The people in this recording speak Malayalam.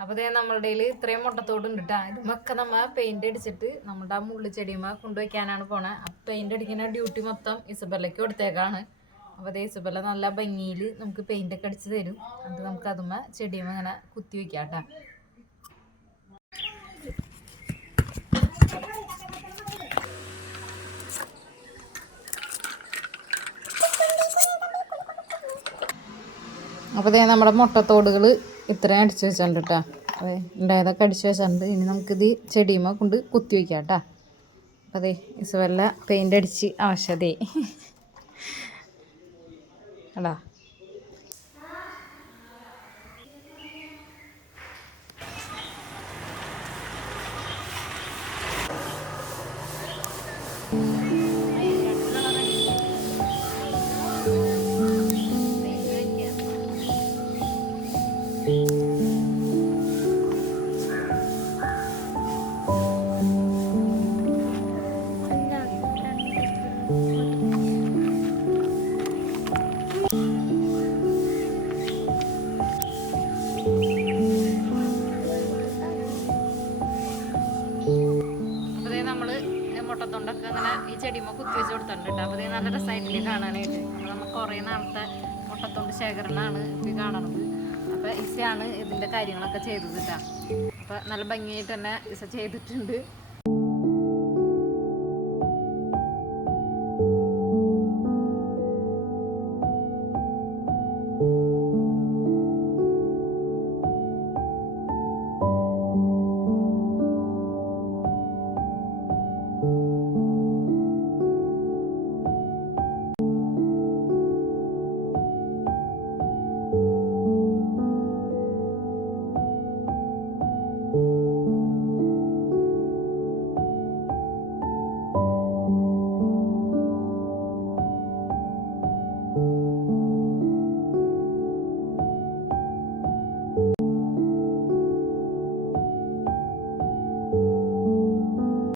അപ്പോൾ ഇതേ നമ്മളുടെ ഇത്രയും മുട്ടത്തോട് ഉണ്ട് കേട്ടോ. ഇതുമൊക്കെ നമ്മൾ പെയിന്റ് അടിച്ചിട്ട് നമ്മുടെ ആ മുള്ളു ചെടിയുമ്പോൾ കൊണ്ടുവയ്ക്കാനാണ് പോണത്. അപ്പം പെയിന്റ് അടിക്കുന്ന ഡ്യൂട്ടി മൊത്തം ഇസബല്ലയ്ക്ക് കൊടുത്തേക്കാണ്. അപ്പോൾ അതേ ഇസബല്ല നല്ല ഭംഗിയിൽ നമുക്ക് പെയിന്റ് ഒക്കെ അടിച്ച് തരും. അത് നമുക്ക് അതുമ്മ ചെടിയുമ്പോൾ ഇങ്ങനെ കുത്തി വയ്ക്കാം കേട്ടോ. അപ്പോൾ ഇതേ നമ്മുടെ മുട്ടത്തോടുകൾ ഇത്രയും അടിച്ചു വെച്ചിട്ടുണ്ട് കേട്ടോ. അതെ ഉണ്ടായതൊക്കെ അടിച്ചു വെച്ചിട്ടുണ്ട്. ഇനി നമുക്കിത് ചെടിയുമ്പോൾ കൊണ്ട് കുത്തി വയ്ക്കാം കേട്ടോ. അപ്പോൾ അതെ ഇസുവല്ല പെയിൻ്റ് അടിച്ച് ആവശ്യതേ അടാ. മുട്ടത്തൊണ്ടൊക്കെ അങ്ങനെ ഈ ചെടിയുമ്പോൾ കുത്തി വെച്ച് കൊടുത്തിട്ടുണ്ട് കേട്ടോ. അപ്പോൾ ഇത് നല്ല രസമായിട്ടില്ലേ കാണാനായിട്ട്. അപ്പോൾ നമുക്ക് കുറേ നാളത്തെ മുട്ടത്തൊണ്ട് ശേഖരണമാണ് ഇത് കാണുന്നത്. അപ്പോൾ ഇസയാണ് ഇതിൻ്റെ കാര്യങ്ങളൊക്കെ ചെയ്തത് കേട്ടോ. അപ്പോൾ നല്ല ഭംഗിയായിട്ട് തന്നെ ഇസ ചെയ്തിട്ടുണ്ട്.